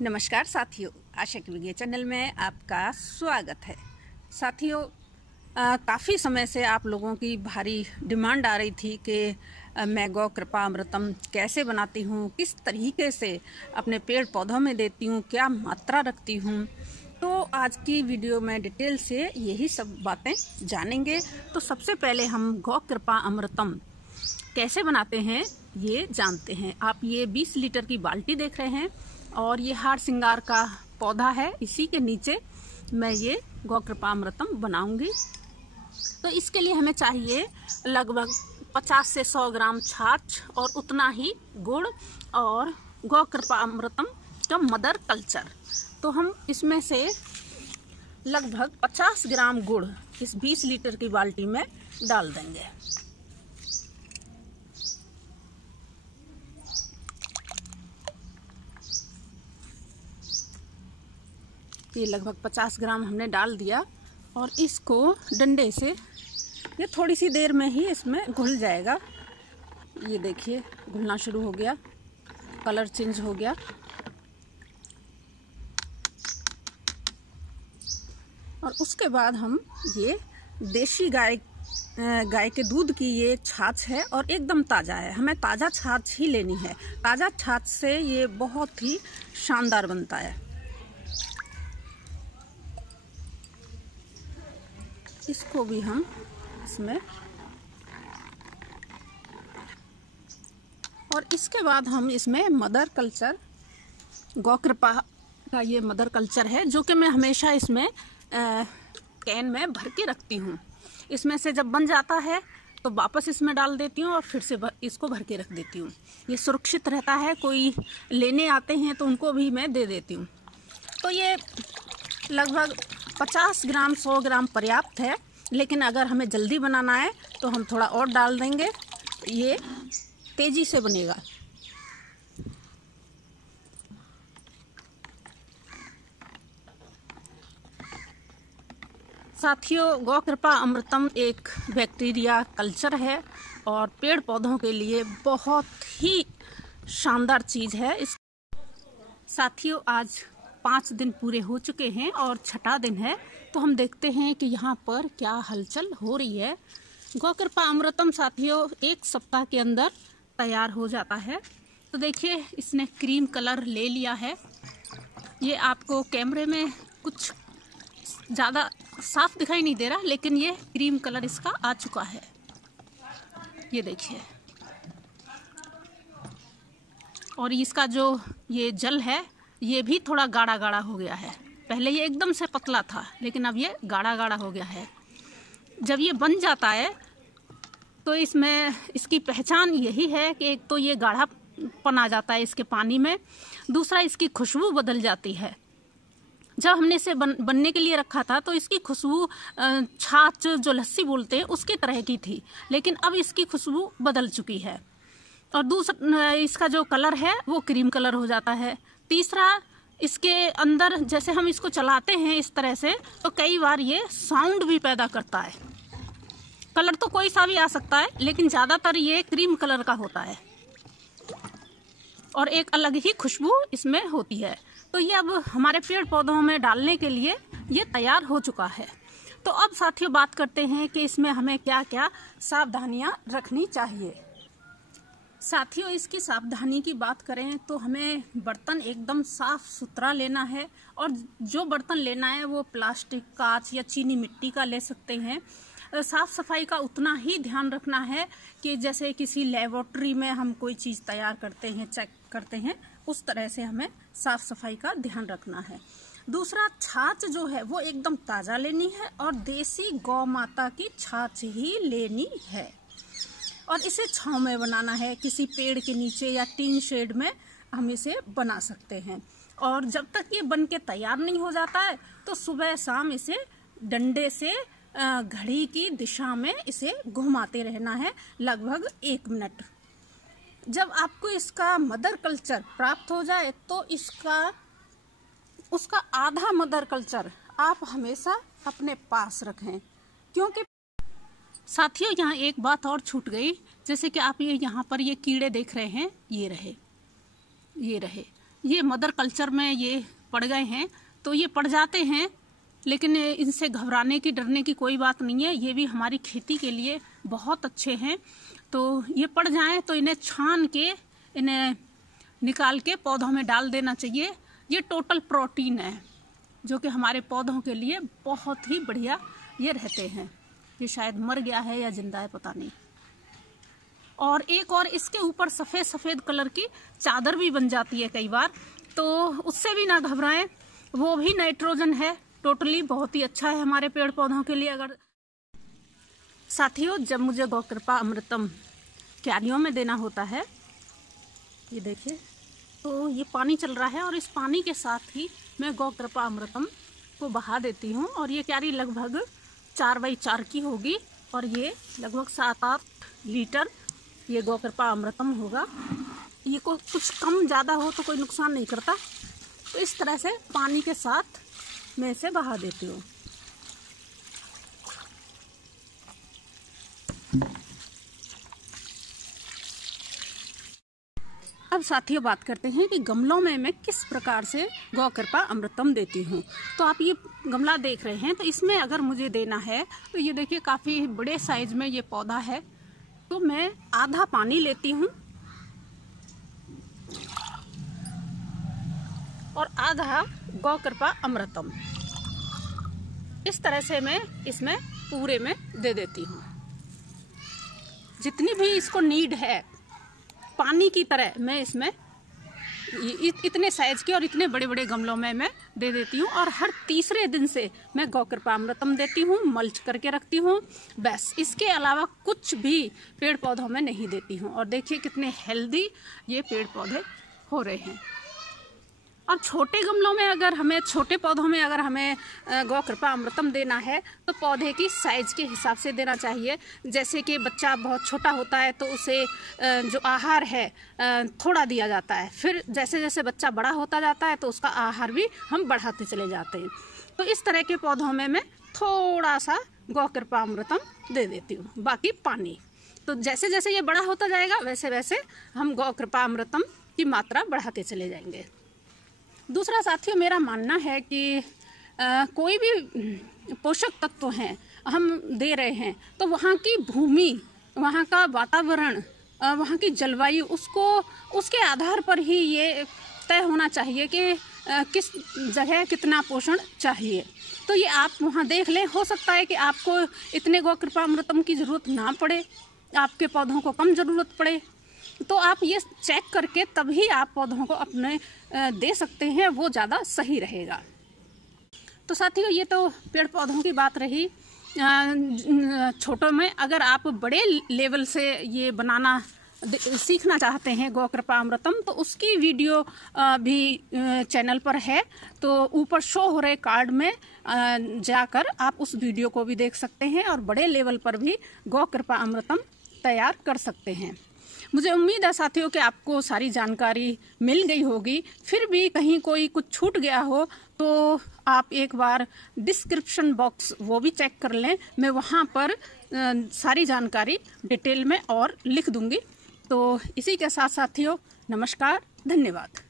नमस्कार साथियों, आशा की विजय चैनल में आपका स्वागत है। साथियों, काफ़ी समय से आप लोगों की भारी डिमांड आ रही थी कि मैं गौ कृपा अमृतम कैसे बनाती हूँ, किस तरीके से अपने पेड़ पौधों में देती हूँ, क्या मात्रा रखती हूँ। तो आज की वीडियो में डिटेल से यही सब बातें जानेंगे। तो सबसे पहले हम गौ कृपा अमृतम कैसे बनाते हैं ये जानते हैं। आप ये 20 लीटर की बाल्टी देख रहे हैं और ये हार श्रृंगार का पौधा है। इसी के नीचे मैं ये गौ कृपा अमृतम बनाऊंगी। तो इसके लिए हमें चाहिए लगभग 50 से 100 ग्राम छाछ और उतना ही गुड़ और गौ कृपा अमृतम का मदर कल्चर। तो हम इसमें से लगभग 50 ग्राम गुड़ इस 20 लीटर की बाल्टी में डाल देंगे। ये लगभग 50 ग्राम हमने डाल दिया और इसको डंडे से ये थोड़ी सी देर में ही इसमें घुल जाएगा। ये देखिए घुलना शुरू हो गया, कलर चेंज हो गया। और उसके बाद हम ये देसी गाय के दूध की ये छाछ है और एकदम ताज़ा है। हमें ताज़ा छाछ ही लेनी है। ताज़ा छाछ से ये बहुत ही शानदार बनता है। इसको भी हम इसमें, और इसके बाद हम इसमें मदर कल्चर, गौ कृपा का ये मदर कल्चर है जो कि मैं हमेशा इसमें कैन में भर के रखती हूँ। इसमें से जब बन जाता है तो वापस इसमें डाल देती हूँ और फिर से इसको भर के रख देती हूँ। ये सुरक्षित रहता है, कोई लेने आते हैं तो उनको भी मैं दे देती हूँ। तो ये लगभग 50 ग्राम 100 ग्राम पर्याप्त है, लेकिन अगर हमें जल्दी बनाना है तो हम थोड़ा और डाल देंगे। ये तेज़ी से बनेगा। साथियों, गौ कृपा अमृतम एक बैक्टीरिया कल्चर है और पेड़ पौधों के लिए बहुत ही शानदार चीज़ है। साथियों, आज 5 दिन पूरे हो चुके हैं और छठा दिन है। तो हम देखते हैं कि यहाँ पर क्या हलचल हो रही है। गौ कृपा अमृतम साथियों 1 सप्ताह के अंदर तैयार हो जाता है। तो देखिए इसने क्रीम कलर ले लिया है। ये आपको कैमरे में कुछ ज़्यादा साफ दिखाई नहीं दे रहा, लेकिन ये क्रीम कलर इसका आ चुका है। ये देखिए, और इसका जो ये जल है ये भी थोड़ा गाढ़ा गाढ़ा हो गया है। पहले ये एकदम से पतला था, लेकिन अब ये गाढ़ा गाढ़ा हो गया है। जब ये बन जाता है तो इसमें इसकी पहचान यही है कि एक तो ये गाढ़ापन आ जाता है इसके पानी में, दूसरा इसकी खुशबू बदल जाती है। जब हमने इसे बनने के लिए रखा था तो इसकी खुशबू छाछ जो लस्सी बोलते हैं उसकी तरह की थी, लेकिन अब इसकी खुशबू बदल चुकी है। और दूसरा इसका जो कलर है वो क्रीम कलर हो जाता है। तीसरा, इसके अंदर जैसे हम इसको चलाते हैं इस तरह से तो कई बार ये साउंड भी पैदा करता है। कलर तो कोई सा भी आ सकता है, लेकिन ज़्यादातर ये क्रीम कलर का होता है और एक अलग ही खुशबू इसमें होती है। तो ये अब हमारे पेड़ पौधों में डालने के लिए ये तैयार हो चुका है। तो अब साथियों बात करते हैं कि इसमें हमें क्या क्या सावधानियां रखनी चाहिए। साथियों, इसकी सावधानी की बात करें तो हमें बर्तन एकदम साफ सुथरा लेना है, और जो बर्तन लेना है वो प्लास्टिक, कांच या चीनी मिट्टी का ले सकते हैं। साफ सफाई का उतना ही ध्यान रखना है कि जैसे किसी लेबोरेटरी में हम कोई चीज़ तैयार करते हैं, चेक करते हैं, उस तरह से हमें साफ सफाई का ध्यान रखना है। दूसरा, छाछ जो है वो एकदम ताज़ा लेनी है और देसी गौ माता की छाछ ही लेनी है, और इसे छांव में बनाना है। किसी पेड़ के नीचे या टीन शेड में हम इसे बना सकते हैं। और जब तक ये बन के तैयार नहीं हो जाता है तो सुबह शाम इसे डंडे से घड़ी की दिशा में इसे घुमाते रहना है लगभग 1 मिनट। जब आपको इसका मदर कल्चर प्राप्त हो जाए तो उसका आधा मदर कल्चर आप हमेशा अपने पास रखें, क्योंकि साथियों यहाँ एक बात और छूट गई। जैसे कि आप ये यहाँ पर ये कीड़े देख रहे हैं, ये रहे, ये मदर कल्चर में ये पड़ गए हैं तो ये पड़ जाते हैं, लेकिन इनसे घबराने की डरने की कोई बात नहीं है। ये भी हमारी खेती के लिए बहुत अच्छे हैं। तो ये पड़ जाएं तो इन्हें छान के इन्हें निकाल के पौधों में डाल देना चाहिए। ये टोटल प्रोटीन है जो कि हमारे पौधों के लिए बहुत ही बढ़िया ये रहते हैं। ये शायद मर गया है या जिंदा है पता नहीं। और एक और इसके ऊपर सफ़ेद सफ़ेद कलर की चादर भी बन जाती है कई बार, तो उससे भी ना घबराएं, वो भी नाइट्रोजन है। टोटली बहुत ही अच्छा है हमारे पेड़ पौधों के लिए। अगर साथियों, जब मुझे गौ कृपा अमृतम क्यारियों में देना होता है, ये देखिए, तो ये पानी चल रहा है और इस पानी के साथ ही मैं गौ कृपा अमृतम को बहा देती हूँ। और ये क्यारी लगभग 4x4 की होगी और ये लगभग 7-8 लीटर ये गौ कृपा अमृतम होगा। ये को कुछ कम ज़्यादा हो तो कोई नुकसान नहीं करता। तो इस तरह से पानी के साथ मैं इसे बहा देती हूँ। अब साथियों बात करते हैं कि गमलों में मैं किस प्रकार से गौ कृपा अमृतम देती हूँ। तो आप ये गमला देख रहे हैं, तो इसमें अगर मुझे देना है तो ये देखिए काफ़ी बड़े साइज में ये पौधा है। तो मैं आधा पानी लेती हूँ और आधा गौ कृपा अमृतम। इस तरह से मैं इसमें पूरे में दे देती हूँ। जितनी भी इसको नीड है पानी की तरह मैं इसमें इतने साइज के और इतने बड़े बड़े गमलों में मैं दे देती हूँ। और हर तीसरे दिन से मैं गौ कृपा अमृतम देती हूँ, मल्च करके रखती हूँ। बस इसके अलावा कुछ भी पेड़ पौधों में नहीं देती हूँ। और देखिए कितने हेल्दी ये पेड़ पौधे हो रहे हैं। और छोटे गमलों में अगर हमें, छोटे पौधों में अगर हमें गौ कृपा अमृतम देना है तो पौधे की साइज़ के हिसाब से देना चाहिए। जैसे कि बच्चा बहुत छोटा होता है तो उसे जो आहार है थोड़ा दिया जाता है। फिर जैसे जैसे बच्चा बड़ा होता जाता है तो उसका आहार भी हम बढ़ाते चले जाते हैं। तो इस तरह के पौधों में मैं थोड़ा सा गौ कृपा अमृतम दे देती हूँ, बाकी पानी। तो जैसे जैसे ये बड़ा होता जाएगा वैसे वैसे हम गौ कृपा अमृतम की मात्रा बढ़ाते चले जाएंगे। दूसरा साथियों, मेरा मानना है कि कोई भी पोषक तत्व हैं हम दे रहे हैं तो वहाँ की भूमि, वहाँ का वातावरण, वहाँ की जलवायु, उसके आधार पर ही ये तय होना चाहिए कि किस जगह कितना पोषण चाहिए। तो ये आप वहाँ देख लें। हो सकता है कि आपको इतने गौ कृपा अमृतम की ज़रूरत ना पड़े, आपके पौधों को कम ज़रूरत पड़े। तो आप ये चेक करके तभी आप पौधों को अपने दे सकते हैं, वो ज़्यादा सही रहेगा। तो साथियों, ये तो पेड़ पौधों की बात रही। छोटों में अगर आप बड़े लेवल से ये बनाना सीखना चाहते हैं गौ कृपा अमृतम, तो उसकी वीडियो भी चैनल पर है। तो ऊपर शो हो रहे कार्ड में जाकर आप उस वीडियो को भी देख सकते हैं और बड़े लेवल पर भी गौ कृपा अमृतम तैयार कर सकते हैं। मुझे उम्मीद है साथियों कि आपको सारी जानकारी मिल गई होगी। फिर भी कहीं कोई कुछ छूट गया हो तो आप एक बार डिस्क्रिप्शन बॉक्स वो भी चेक कर लें। मैं वहाँ पर सारी जानकारी डिटेल में और लिख दूँगी। तो इसी के साथ साथियों, नमस्कार, धन्यवाद।